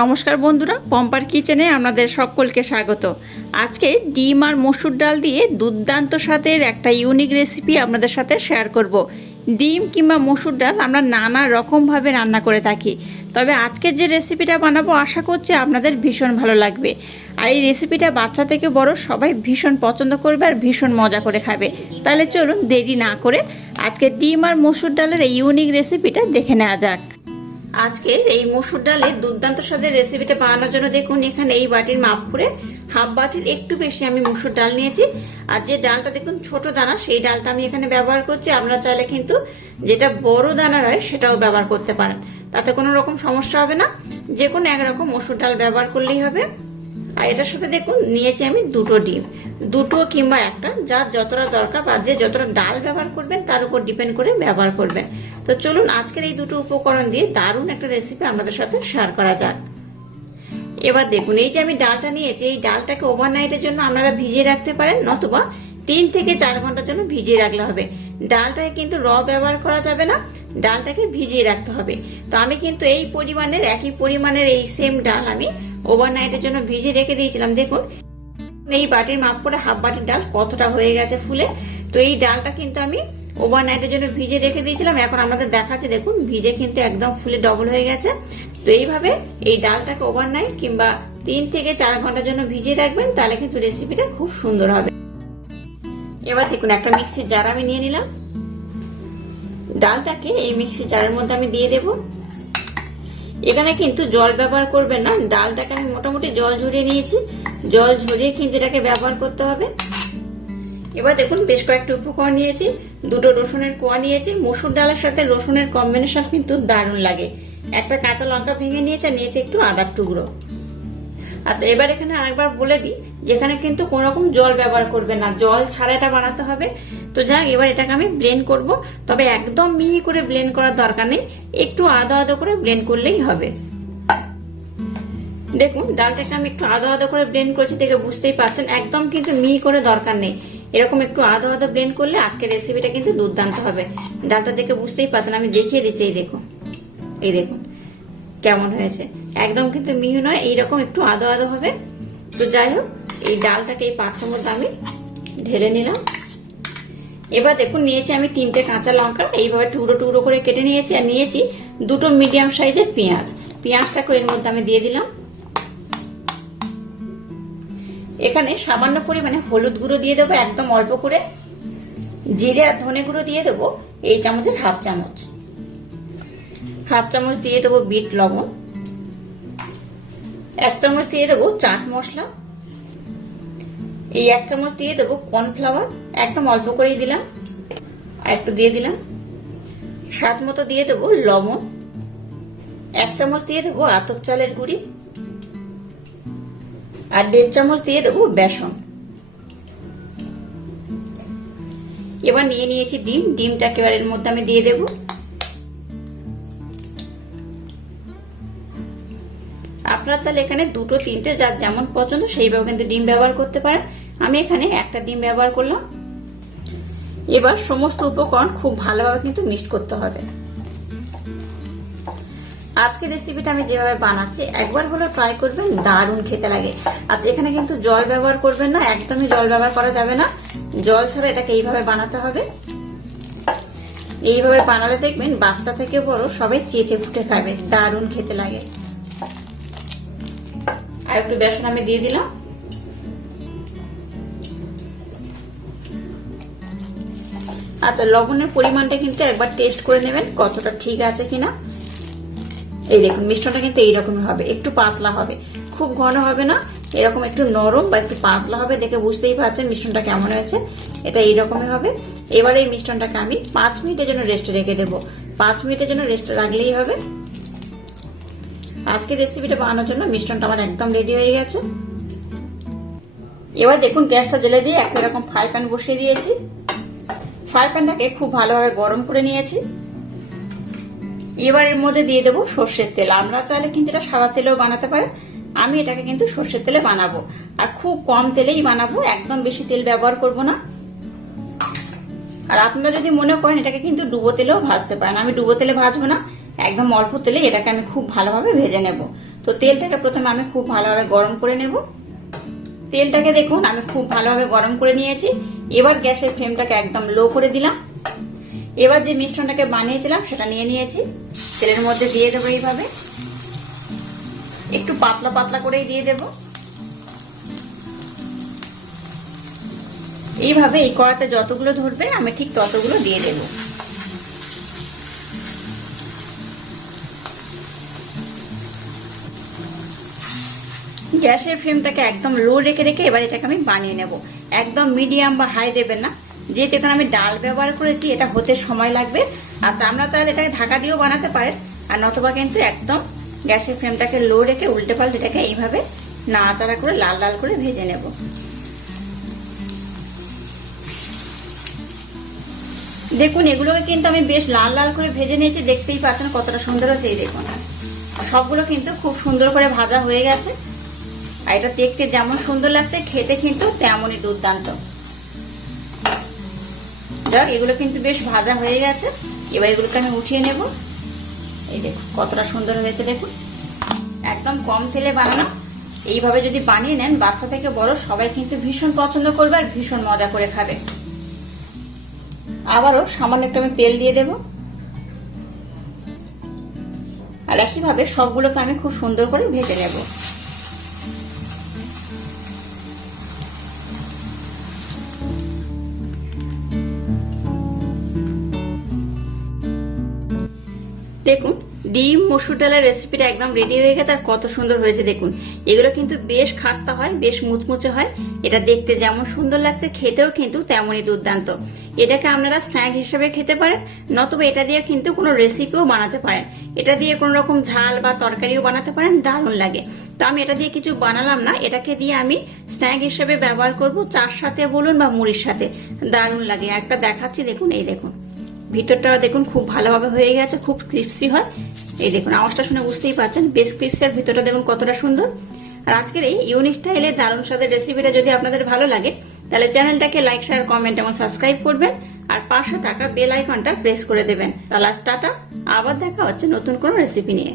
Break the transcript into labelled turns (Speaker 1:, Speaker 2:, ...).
Speaker 1: নমস্কার বন্ধুরা, পম্পার কিচেনে আপনাদের সকলকে স্বাগত। আজকে ডিম আর মসুর ডাল দিয়ে দুর্দান্ত স্বাদের একটা ইউনিক রেসিপি আপনাদের সাথে শেয়ার করব। ডিম কিংবা মসুর ডাল আমরা নানা রকমভাবে রান্না করে থাকি। তবে আজকে যে রেসিপিটা বানাবো, আশা করছি আপনাদের ভীষণ ভালো লাগবে। আর এই রেসিপিটা বাচ্চা থেকে বড় সবাই ভীষণ পছন্দ করবে আর ভীষণ মজা করে খাবে। তাহলে চলুন দেরি না করে আজকে ডিম আর মসুর ডালের এই ইউনিক রেসিপিটা দেখে নেওয়া যাক। আজকে এই মসুর ডালে দুর্দান্ত স্বাদের রেসিপিটা বানানোর জন্য দেখুন, এখানে এই বাটির মাপ করে হাফ বাটির একটু বেশি আমি মসুর ডাল নিয়েছি। আর যে ডালটা দেখুন, ছোট দানা, সেই ডালটা আমি এখানে ব্যবহার করছি। আমরা চাইলে কিন্তু যেটা বড় দানা হয় সেটাও ব্যবহার করতে পারেন। তাতে কোনো রকম সমস্যা হবে না। যে কোনো একরকম মসুর ডাল ব্যবহার করলেই হবে। আর এটার সাথে দেখুন, নিয়েছি আমি দুটো ডিম। দুটো কিংবা একটা যার যতটা দরকার বা যে যতটা ডাল ব্যবহার করবেন, তার উপর ডিপেন্ড করে ব্যবহার করবেন। তো চলুন, আজকের এই দুটো উপকরণ দিয়ে দারুণ একটা রেসিপি আপনাদের সাথে শেয়ার করা যাক। এবার দেখুন, এই যে আমি ডালটা নিয়েছি, এই ডালটাকে ওভারনাইটের জন্য আপনারা ভিজিয়ে রাখতে পারেন, নতুবা তিন থেকে চার ঘণ্টার জন্য ভিজিয়ে রাখলে হবে। ডালটাকে কিন্তু র ব্যবহার করা যাবে না, ডালটাকে ভিজিয়ে রাখতে হবে। তো আমি কিন্তু এই পরিমাণের, একই পরিমাণের এই সেম ডাল আমি ওভারনাইটের জন্য ভিজিয়ে রেখে দিয়েছিলাম। দেখুন, এই বাটির মাপ করে হাফ বাটির ডাল কতটা হয়ে গেছে ফুলে। তো এই ডালটা কিন্তু আমি ওভারনাইটের জন্য ভিজে রেখে দিয়েছিলাম। এখন আমাদের দেখাচ্ছে, দেখুন, ভিজে কিন্তু একদম ফুলে ডবল হয়ে গেছে। তো এইভাবে এই ডালটাকে ওভারনাইট কিংবা তিন থেকে চার ঘণ্টার জন্য ভিজিয়ে রাখবেন, তাহলে কিন্তু রেসিপিটা খুব সুন্দর হবে। এবার দেখুন, একটা মিক্সির জার আমি নিয়ে নিলাম। ডালটাকে এই মিক্সির জারের মধ্যে আমি দিয়ে দেব। এখানে কিন্তু জল ব্যবহার করবেন না। ডালটাকে আমি মোটামুটি জল ঝরিয়ে নিয়েছি। জল ঝরিয়ে কিন্তু এটাকে ব্যবহার করতে হবে। এবার দেখুন, বেশ কয়েকটা উপকরণ নিয়েছি। দুটো রসুনের কোয়া নিয়েছি। মসুর ডালের সাথে রসুনের কম্বিনেশন কিন্তু দারুণ লাগে। একটা কাঁচা লঙ্কা ভেঙে নিয়েছে নিয়েছে একটু আদার টুকরো। আচ্ছা এবার এখানে আরেকবার বলে দিই যেখানে কিন্তু কোন রকম জল ব্যবহার করবে না। জল ছাড়া এটা বানাতে হবে। তো যাক এবার এটাকে আমি ব্লেন্ড করব। তবে একদম মিহি করে ব্লেন্ড করার দরকার নেই। একটু আদা আদা করে ব্লেন্ড করলেই হবে। দেখুন, ডালটাকে আমি একটু আদা আদা করে ব্লেন্ড করেছি দেখে বুঝতেই পারছেন। একদম কিন্তু মিহি করে দরকার নেই। এরকম একটু আদা আদা ব্লেন্ড করলে আজকের রেসিপিটা কিন্তু দুর্দান্ত হবে। ডালটা দেখে বুঝতেই পারছেন, আমি দেখিয়ে দিচ্ছি, এই দেখুন। এই দেখুন, কেমন হয়েছে। একদম কিন্তু মিহি নয়, এইরকম একটু আদো আদো হবে। তো যাই হোক এই ডালটাকে এই পাত্রের মধ্যে আমি ঢেলে নিলাম। এবার দেখুন, নিয়েছি আমি তিনটে কাঁচা লঙ্কা, এইভাবে টুকরো টুকরো করে কেটে নিয়েছি আর নিয়েছি দুটো মিডিয়াম সাইজের পেঁয়াজ। পেঁয়াজটাকে এর মধ্যে আমি দিয়ে দিলাম। এখানে সামান্য পরিমাণে হলুদ গুঁড়ো দিয়ে দেবো, একদম অল্প করে। জিরে আর ধনে গুঁড়ো দিয়ে দেবো, এই চামচের হাফ চামচ। হাফ চামচ দিয়ে দেবো বিট লবণ। এক চামচ দিয়ে দেবো চাট মশলা। এই এক চামচ দিয়ে দেবো কর্নফ্লাওয়ার একদম অল্প করেই দিলাম, আর একটু দিয়ে দিলাম। স্বাদ মতো দিয়ে দেবো লবণ, এক চামচ দিয়ে দেবো আতপ চালের গুঁড়ি, আর দেড় চামচ দিয়ে দেবো বেসন। এবার নিয়ে নিয়েছি ডিম ডিমটাকে এবার এর মধ্যে আমি দিয়ে দেবো। আপনার চাইলে এখানে দুটো, তিনটে, যার যেমন পছন্দ সেইভাবে কিন্তু ডিম ব্যবহার করতে পারেন। আমি এখানে একটা ডিম ব্যবহার করলাম। এবার সমস্ত উপকরণ খুব ভালোভাবে কিন্তু মিক্সড করতে হবে। আজকে রেসিপিটা আমি যেভাবে বানাচ্ছি, একবার হলো ট্রাই করবেন, দারুণ খেতে লাগে। আচ্ছা এখানে কিন্তু জল ব্যবহার করবেন না, একদমই জল ব্যবহার করা যাবে না। জল ছাড়া এটাকে এইভাবে বানাতে হবে। এইভাবে বানালে দেখবেন বাচ্চা থেকে বড় সবাই চেটে ফুটে খাবে, দারুণ খেতে লাগে। আর একটু বেসন আমি দিয়ে দিলাম। আচ্ছা লবণের পরিমাণটা কিন্তু একবার টেস্ট করে নেবেন কতটা ঠিক আছে কিনা। এই দেখুন, মিষ্টটা কিন্তু এইরকমই হবে, একটু পাতলা হবে। খুব ঘন হবে না, এরকম একটু নরম বা একটু পাতলা হবে দেখে বুঝতেই পারছেন মিষ্টনটা কেমন হয়েছে, এটা এইরকমই হবে। এবারে এই মিষ্টনটাকে আমি পাঁচ মিনিটের জন্য রেস্টে রেখে দেবো। পাঁচ মিনিটের জন্য রেস্টে রাখলেই হবে। আজকে রেসিপিটা বানানোর জন্য মিষ্টনটা আমার একদম রেডি হয়ে গেছে। এবার দেখুন গ্যাসটা জ্বেলে দিয়ে একটা এরকম ফ্রাই প্যান বসিয়ে দিয়েছি। ফ্রাই প্যানটাকে খুব ভালোভাবে গরম করে নিয়েছি। এবার এর মধ্যে দিয়ে দেবো সর্ষের তেল। আমরা চাইলে কিন্তু এটা সাদা তেলেও বানাতে পারে। আমি এটাকে কিন্তু সর্ষের তেলে বানাবো। আর খুব কম তেলেই বানাবো, একদম বেশি তেল ব্যবহার করব না। আর আপনারা যদি মনে করেন এটাকে কিন্তু ডুবো তেলেও ভাজতে পারেন। আমি ডুবো তেলে ভাজবো না। একদম অল্প তেলে এটাকে আমি খুব ভালোভাবে ভেজে নেব। তো তেলটাকে প্রথমে আমি খুব ভালোভাবে গরম করে নেব। তেলটাকে দেখুন, আমি খুব ভালোভাবে গরম করে নিয়েছি। এবার গ্যাসের ফ্লেমটাকে একদম লো করে দিলাম। এবার যে মিশ্রণটাকে বানিয়েছিলাম, সেটা নিয়ে নিয়েছি। তেলের মধ্যে দিয়ে দেবো এইভাবে। একটু পাতলা পাতলা করেই দিয়ে দেব। এইভাবে এই কড়াতে যতগুলো ধরবে, আমি ঠিক ততগুলো দিয়ে দেব। গ্যাসের ফ্লেমটাকে একদম লো রেখে রেখে এবার এটাকে আমি বানিয়ে নেব। একদম মিডিয়াম বা হাই দেবেন না। যেহেতু এখানে আমি ডাল ব্যবহার করেছি, এটা হতে সময় লাগবে। আর চামড়া চাল এটাকে ঢাকা দিয়েও বানাতে পারেন। আর নতবা কিন্তু একদম গ্যাসের ফ্লেমটাকে লো রেখে উল্টে পাল্টে এটাকে এইভাবে নাড়াচাড়া করে লাল লাল করে ভেজে নেব। দেখুন, এগুলোকে কিন্তু আমি বেশ লাল লাল করে ভেজে নিয়েছি। দেখতেই পাচ্ছেন কতটা সুন্দর হচ্ছে এই দেখুন। সবগুলো কিন্তু খুব সুন্দর করে ভাজা হয়ে গেছে। আর এটা দেখতে যেমন সুন্দর লাগছে, খেতে কিন্তু তেমনই দুর্দান্ত। যাক, এগুলো কিন্তু বেশ ভাজা হয়ে গেছে। এবার এগুলোকে আমি উঠিয়ে নেব। এই দেখুন, কতটা সুন্দর হয়েছে, দেখুন। একদম কম তেলে বানানো। এইভাবে যদি বানিয়ে নেন, বাচ্চা থেকে বড়, সবাই কিন্তু ভীষণ পছন্দ করবে আর ভীষণ মজা করে খাবে। আবারও সামান্য একটু আমি তেল দিয়ে দেব। আর একইভাবে সবগুলোকে আমি খুব সুন্দর করে ভেজে নেব। দেখুন, ডিম, মসুর ডালের রেসিপিটা একদম রেডি হয়ে গেছে আর কত সুন্দর হয়েছে, দেখুন। এগুলো কিন্তু বেশ খাস্তা হয়, বেশ মুচমুচে হয়। এটা দেখতে যেমন সুন্দর লাগছে, খেতেও কিন্তু তেমনই দুর্দান্ত। এটাকে আপনারা স্ন্যাক হিসেবে খেতে পারেন, নতুবা এটা দিয়ে কিন্তু কোনো রেসিপিও বানাতে পারেন। এটা দিয়ে কোনো রকম ঝাল বা তরকারিও বানাতে পারেন, দারুণ লাগে। তো আমি এটা দিয়ে কিছু বানালাম না, এটাকে দিয়ে আমি স্ন্যাক হিসেবে ব্যবহার করব চার সাথে বলুন বা মুড়ির সাথে। দারুণ লাগে, একটা দেখাচ্ছি, দেখুন, এই দেখুন। ভিতরটা দেখুন খুব ভালোভাবে হয়ে গেছে, খুব ক্রিপসি হয়। এই দেখুন, আওয়াজটা শুনে বুঝতেই পারছেন, বেশ ক্রিপসি আর ভিতরটা দেখুন কতটা সুন্দর। আর আজকের এই ইউনিক স্টাইলের দারুণ স্বাদের রেসিপিটা যদি আপনাদের ভালো লাগে, তাহলে চ্যানেলটাকে লাইক শেয়ার কমেন্ট এবং সাবস্ক্রাইব করবেন, আর পাশে থাকা বেল আইকনটা প্রেস করে দেবেন। তাহলে টাটা, আবার দেখা হচ্ছে নতুন কোনো রেসিপি নিয়ে।